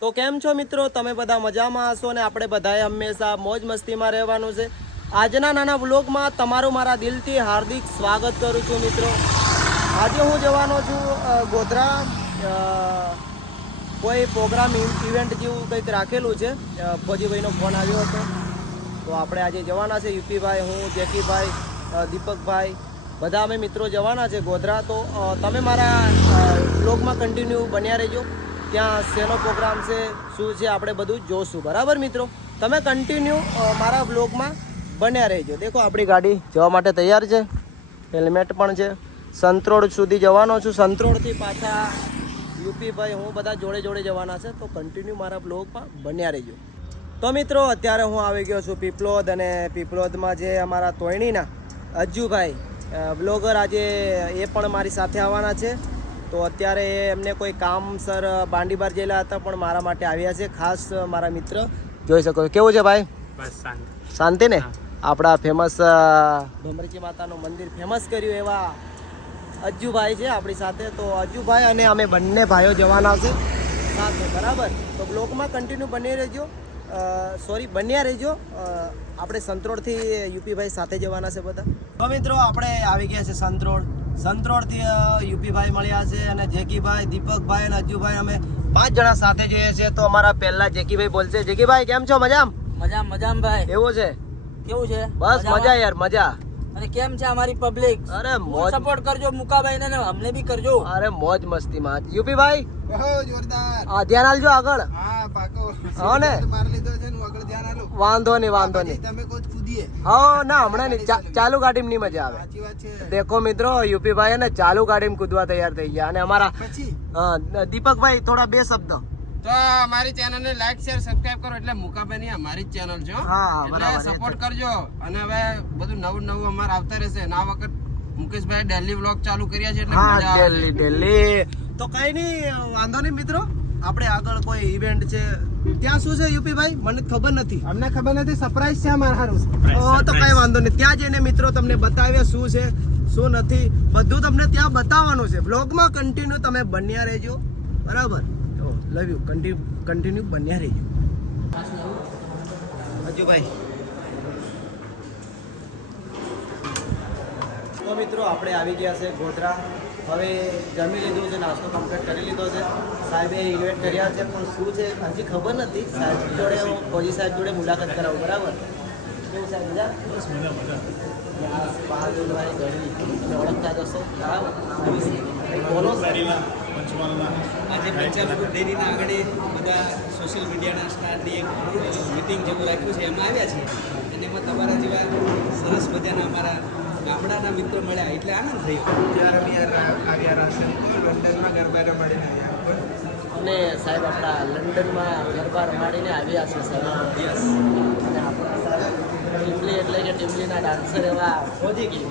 તો કેમ છો મિત્રો? તમે બધા મજામાં હશો ને આપણે બધાએ હંમેશા મોજ મસ્તીમાં રહેવાનું છે. આજના નાના વ્લોગમાં તમારું મારા દિલથી હાર્દિક સ્વાગત કરું છું મિત્રો. આજે હું જવાનો છું ગોધરા કોઈ પ્રોગ્રામ ઇવેન્ટ જેવું કંઈક રાખેલું છે. ફોજીભાઈનો ફોન આવ્યો હતો. તો આપણે આજે જવાના છે યુપીભાઈ, હું જેકીભાઈ દીપકભાઈ. બધા અમે મિત્રો જવાના છે ગોધરા. તો તમે મારા બ્લોગમાં કન્ટિન્યુ બન્યા રહેજો. ત્યાં શેનો પ્રોગ્રામ છે, શું છે, આપણે બધું જોશું. બરાબર મિત્રો? તમે કન્ટિન્યુ મારા બ્લોગમાં બન્યા રહેજો. દેખો, આપણી ગાડી જવા માટે તૈયાર છે. હેલ્મેટ પણ છે. સંત્રોડ સુધી જવાનો છું. સંત્રોડથી પાછા યુપીભાઈ, હું બધા જોડે જોડે જવાના છે. તો કન્ટિન્યુ મારા બ્લોગમાં બન્યા રહેજો. તો મિત્રો, અત્યારે હું આવી ગયો છું પીપલોદ અને પીપલોદમાં જે અમારા તોયણીના અજ્જુભાઈ બ્લોગર આજે એ પણ મારી સાથે આવવાના છે. તો અત્યારે એમને કોઈ કામ સર બાંડીબાર ગયેલા હતા પણ મારા માટે આવ્યા છે ખાસ મારા મિત્ર. જોઈ શકો છો. કેવું છે ભાઈ? બસ શાંત. શાંતિ ને? આપણા ફેમસ ભમરજી માતાનું મંદિર ફેમસ કર્યું એવા અજ્જુભાઈ છે આપણી સાથે. તો અજ્જુભાઈ અને અમે બંને ભાઈઓ જવાના છે સાથે બરાબર? તો બ્લોકમાં કન્ટિન્યુ બની રહેજો. સોરી બન્યા રહેજો. આપણે સંત્રોળથી યુપીભાઈ સાથે જવાના છે બધા. તો મિત્રો આપણે આવી ગયા છે સંત્રોડ સંત્રોડથી યુપીભાઈ મળ્યા છે અને જેકીભાઈ દીપકભાઈ અને અજુભાઈ અમે પાંચ જણા સાથે જઈએ છીએ. તો અમારા પહેલા જેકીભાઈ બોલશે. જેકીભાઈ કેમ છો? મજામ? મજામ મજામ ભાઈ. એવું છે? કેવું છે? બસ મજા યાર મજા. અને કેમ છે અમારી પબ્લિક અરે મોજ. સપોર્ટ કરજો મુકાભાઈ ને અમને બી કરજો. અરે મોજ મસ્તી માં. યુપીભાઈ? ભાઈ જોરદાર. ધ્યાન આલજો આગળ. હા પાકો. હા ને? મારી લીધો છે હું આગળ ધ્યાન આલું વાંધો નહીં વાંધો નહીં. તમે કોઈ હા ના હમણાં નહીં ચાલુ ગાડીમાં નહીં મજા આવે. સાચી વાત છે. દેખો મિત્રો યુપીભાઈ ને ચાલુ ગાડીમાં કૂદવા તૈયાર થઈ ગયા અને અમારા દીપકભાઈ થોડા બે શબ્દ. તો અમારી ચેનલ ને લાઈક શેર સબસ્ક્રાઇબ કરો એટલે મુકાબા નહીં અમારી જ ચેનલ છે. એટલે સપોર્ટ કરજો. અને હવે બધું નવું નવું અમારે આવતા રહેશે. ના વખત મુકેશભાઈ ડેલી વ્લોગ ચાલુ કર્યા છે એટલે મજા આવે દિલ્હી તો કઈ નહીં વાંધો નહીં મિત્રો. આપણે આગળ કોઈ ઇવેન્ટ છે? ત્યાં શું છે યુપીભાઈ મને ખબર નથી. અમને ખબર નથી સરપ્રાઈઝ છે અમારા હારું. ઓ તો કઈ વાંધો નહીં. ત્યાં જઈને મિત્રો તમને બતાવ્યા શું છે શું નથી. બધું તમને ત્યાં બતાવવાનું છે. બ્લોગમાં કન્ટિન્યુ તમે બન્યા રહેજો. બરાબર? લવ યુ કન્ટિન્યુ કન્ટિન્યુ બન્યા રહેજો. હજુ ભાઈ તો મિત્રો આપણે આવી ગયા છે ગોધરા. હવે જમી લીધું છે નાસ્તો કમ્પ્લીટ કરી લીધો છે. સાહેબે ઇન્વેટ કર્યા છે પણ શું છે હજી ખબર નથી. સાહેબ જોડે હું ફોજી સાહેબ જોડે મુલાકાત કરાવું બરાબર? કેવું સાહેબ મજા? તમે ઓળખતા જશો બરાબર? બોલો આજે ડેરીના આગળ બધા સોશિયલ મીડિયાના સ્ટારની એક મિટિંગ જેવું રાખ્યું છે એમાં આવ્યા છે અને એમાં તમારા જેવા સરસ મજાના અમારા ગામડાના મિત્રો મળ્યા એટલે આનંદ થયો. ત્યારે અમે આવ્યા લંડનમાં ગરબા રમાડીને આવ્યા અને સાહેબ આપણા લંડનમાં ગરબા રમાડીને આવ્યા છે સાહેબ. યસ. અને આપણા ટીમલી એટલે કે ટીમલીના ડાન્સર એવા પહોંચી ગઈ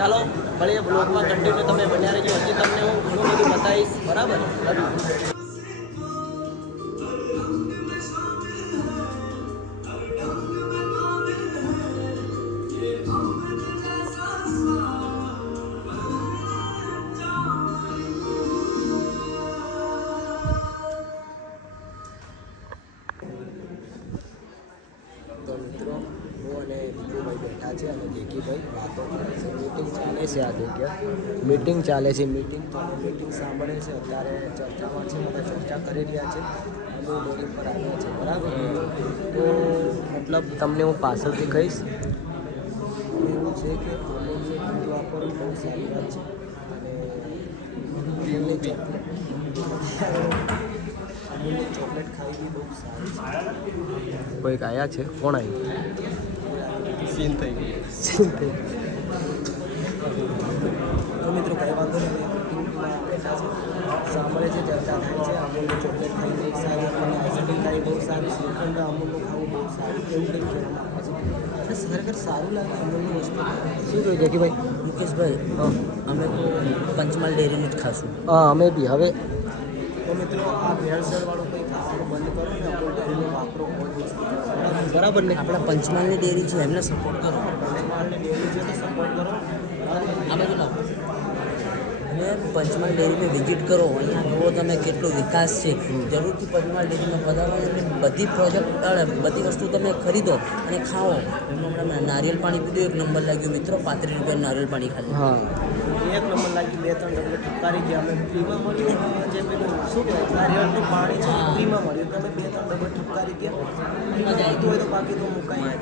ચાલો ભલે બ્લોગમાં કન્ટિન્યુ તમે બન્યા રહેજો. હજી તમને હું ઘણું બધું બતાવીશ. બરાબર? છે આ જગ્યા. મીટિંગ ચાલે છે મીટિંગ તો મીટિંગ સાંભળે છે. અત્યારે ચર્ચામાં છે બધા ચર્ચા કરી રહ્યા છે. અમે ડેરી પર આવ્યા છે બરાબર? તો મતલબ તમને હું પાછળથી કહીશ એવું છે કે દૂધ વાપરવું બહુ સારી વાત છે. અને ચોકલેટ ચોકલેટ ખાવી બહુ સારી છે. કોઈક આવ્યા છે? કોણ આવ્યું સીન થઈ ગઈ. સીન થઈ તો મિત્રો કંઈ વાંધો નહીં સાંભળે છે ચર્ચા થાય છે. અમૂલની ચોકલેટ ખાઈ બહુ સારી અને આઈસ્ક્રીમ ખાઈ બહુ સારી શ્રીખંડ અમૂલનું ખાવું બહુ સારું એવું કંઈક કહેવામાં આવે છે. ખરેખર સારું લાગે અમૂલની વસ્તુ શું કહ્યું જગીભાઈ મુકેશભાઈ હા અમે તો પંચમહાલ ડેરીનું જ ખાશું. હા અમે બી હવે? તો મિત્રો આ ભેળસેળવાળું કંઈ ખાવાનું બંધ કરો ને અમૂલ ડેરીનો વાપરો. બરાબર ને? આપણા પંચમહાલની ડેરી છે એમને સપોર્ટ કરો પંચમહાલની ડેરી છે તો સપોર્ટ કરો બરાબર આ બાજુ લાવો તમે પંચમહાલ ડેરીમાં વિઝિટ કરો અહીંયા જુઓ તમે કેટલો વિકાસ છે. જરૂરથી પંચમહાલ ડેરીમાં પધારો અને બધી પ્રોજેક્ટ બધી વસ્તુ તમે ખરીદો અને ખાઓ. એમાં હમણાં નારિયેલ પાણી પીધું એક નંબર લાગ્યું મિત્રો પાંત્રીસ રૂપિયા નારિયેલ પાણી ખાલી હા. એક નંબર લાગ્યું બે ત્રણ ડબલ ઠપકારી ગયા અમે ફ્રીમાં મળ્યું જે પેલું શું કહેવાય નારિયેળનું પાણી છે ફ્રીમાં મળ્યું. તમે બે ત્રણ ડબલ ઠપકારી ગયા. મજા આવી. તો બાકી તો મુકાય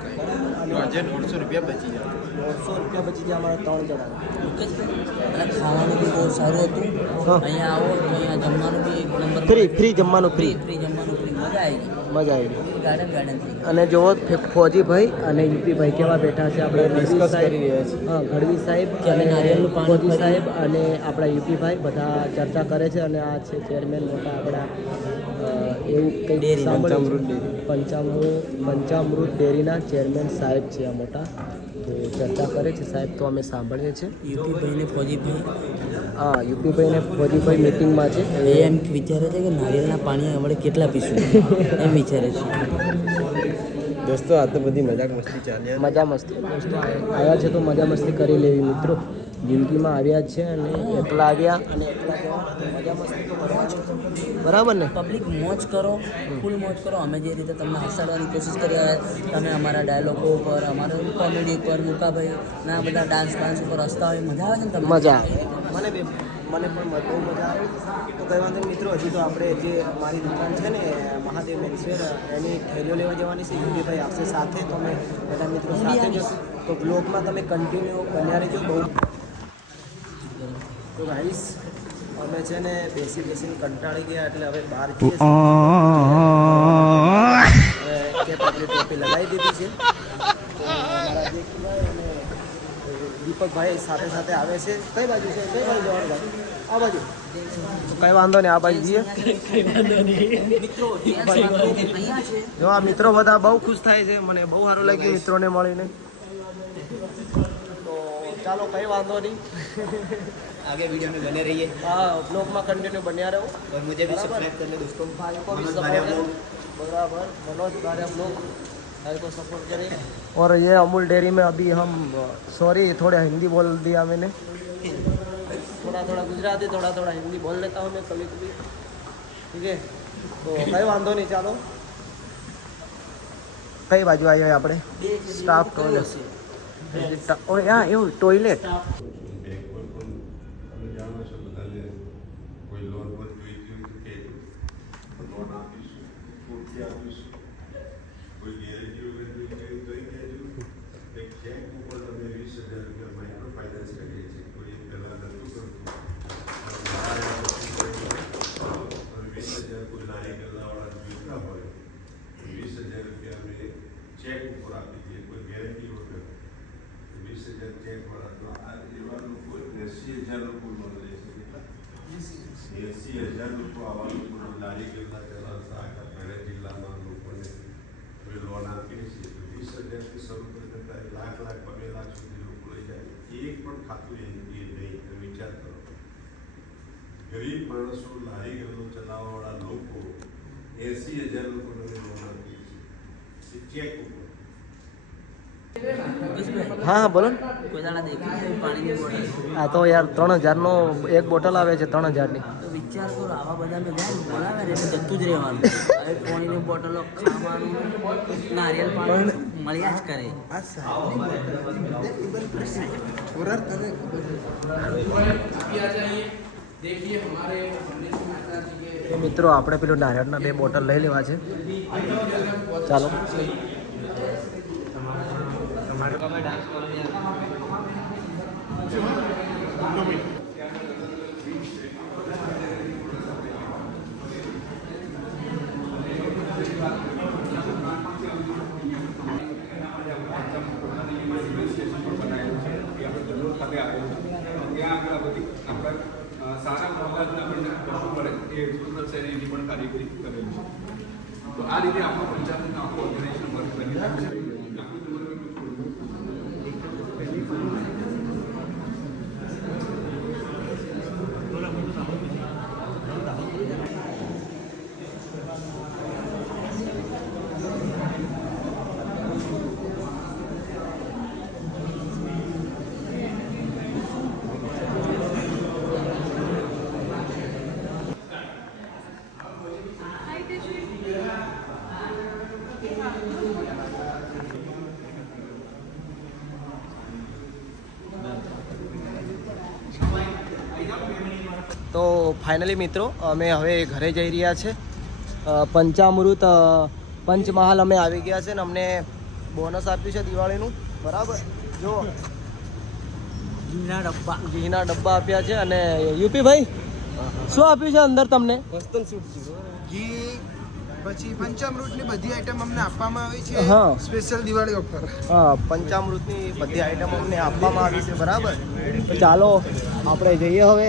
આજે દોઢસો રૂપિયા બચી જાય દોઢસો રૂપિયા પછી ગયા અમારા ત્રણ જણા. અને ખાવાનું બી બહુ સારું હતું. અહીંયા આવો તો અહીંયા જમવાનું બી એક નંબર ફ્રી ફ્રી જમવાનું ફ્રી ફ્રી જમવાનું ફ્રી મજા આવી ગઈ. મજા આવી ગઈ. ગાર્ડન ગાર્ડન અને જોવો ફે- ફોજીભાઈ અને યુપીભાઈ કેવા બેઠા છે આપણે કરી રહ્યા છીએ. હા ગઢવી સાહેબ અને પાણી ફોજી સાહેબ અને આપણા યુપીભાઈ બધા ચર્ચા કરે છે અને આ છે ચેરમેન મોટા આપણા એવું કંઈ પંચામૃત પંચામૃત ડેરીના ચેરમેન સાહેબ છે આ મોટા. તો ચર્ચા કરે છે સાહેબ તો અમે સાંભળીએ છીએ. યુપીભાઈને ને ફોજીભાઈ. હા યુપીભાઈ ને ફોજીભાઈ મિટિંગમાં છે. એ એમ વિચારે છે કે નારિયેળના પાણી આપણે કેટલા પીશું? એમ વિચારે છે. દોસ્તો આ તો બધી મજાક મસ્તી ચાલી મજા મસ્તી. દોસ્તો આવ્યા છે તો મજા મસ્તી કરી લેવી મિત્રો. જિંદગીમાં આવ્યા છે અને એકલા આવ્યા અને એકલા તો મજા મસ્તી તો કરવા જ. બરાબર ને? પબ્લિક મોજ કરો ફૂલ મોજ કરો. અમે જે રીતે તમને હસાડવાની કોશિશ કરી રહ્યા તમે અમારા ડાયલોગો ઉપર અમારા કોમેડી ઉપર મુકાભાઈ ના બધા ડાન્સ બાન્સ ઉપર હસતા હોય મજા આવે છે ને તમને? મજા મને મને પણ બહુ મજા આવે. તો કહેવા વાંધો મિત્રો હજી તો આપણે જે મારી દુકાન છે ને મહાદેવ મેન્સવેર એની થેલીઓ લેવા જવાની છે. યુગીભાઈ આપશે સાથે તો અમે બધા મિત્રો સાથે જશું તો બ્લોગમાં તમે કન્ટિન્યુ બન્યા રહેજો. બહુ તો ગાઈસ અમે છે ને બેસી બેસીને કંટાળી ગયા એટલે હવે બહાર ટોપી લગાવી દીધી છે. દીપકભાઈ સાથે સાથે આવે છે. કઈ બાજુ છે? કઈ બાજુ જવાનું આ બાજુ. તો કઈ વાંધો નહીં, આ બાજુ જઈએ. જો આ મિત્રો બધા બહુ ખુશ થાય છે. મને બહુ સારું લાગ્યું મિત્રોને મળીને. ચાલો કઈ વાંધો નહીં आगे वीडियो में बने रहिए હા બ્લોગમાં કન્ટિન્યુ બન્યા રહો और मुझे भी बराबर। सब्सक्राइब करना दोस्तों भाई को भी मनोज सपोर्ट बारिया करें vlog। बराबर मनोज बारे हम लोग भाई को सपोर्ट करें और ये अमूल डेयरी में अभी हम सॉरी थोड़ा हिंदी बोल दिया मैंने थोड़ा थोड़ा गुजराती थोड़ा थोड़ा हिंदी बोल लेता हूँ मैं कभी कभी ठीक है તો કઈ વાંધો નહીં ચાલો કઈ બાજુ આવ્યો આપણે સ્ટાફ ટોયલેટ ઓ હા એવું ટોયલેટ વીસ હજાર રૂપિયા અમે ચેક ઉપર આપી દઈએ કોઈ ગેરંટી વગર વીસ હજાર ચેક વાળા તો આ એવા લોકો એસી હજાર લોકો લોન લે છે કેટલા એસી હજાર લોકો આવા લોકો લારી ગયેલા ચલાવતા આખા પહેલા જિલ્લામાં લોકોને અમે લોન આપીએ છીએ તો વીસ હજારથી શરૂ કરતા લાખ લાખ બે લાખ સુધી લોકો લઈ જાય એક પણ ખાતું એ નહીં તમે વિચાર કરો ગરીબ માણસો લારી ગયેલો ચલાવવાવાળા લોકો એસી હજાર લોકોને અમે લોન આપીએ છીએ ચેક ઉપર મુકેશભાઈ હા હા બોલો આ તો યાર ત્રણ હજારનો એક બોટલ આવે છે ત્રણ હજારની. વિચાર કરો આવા બધા મેં જાય ને બોલાવે ને એટલે જતું જ રહેવાનું હવે પાણીની બોટલો ખાવાનું નારિયેલ પાણી મળ્યા જ કરે. મિત્રો આપણે પેલું નારિયેળના બે બોટલ લઈ લેવા છે. ચાલો. ત્યાં આગળ આ બધી આપણા અ, સારા મોબાઈલ આપણને કરવું પડે એ સુરત છે એની પણ કારીગરી કરેલી છે તો આ રીતે આપણું તો ફાઇનલી મિત્રો અમે હવે ઘરે જઈ રહ્યા છે. પંચામૃત પંચમહાલ અમે આવી ગયા છે ને અમને બોનસ આપ્યું છે દિવાળીનું. બરાબર? જો. ઘીના ડબ્બા. ઘીના ડબ્બા આપ્યા છે અને યુપી ભાઈ શું આપ્યું છે અંદર તમને? ઘી પછી પંચામૃતની બધી આઈટમ અમને આપવામાં આવી છે. હા. સ્પેશિયલ દિવાળી ઓફર હા. પંચામૃતની બધી આઈટમ અમને આપવામાં આવી છે બરાબર? ચાલો આપણે જઈએ હવે.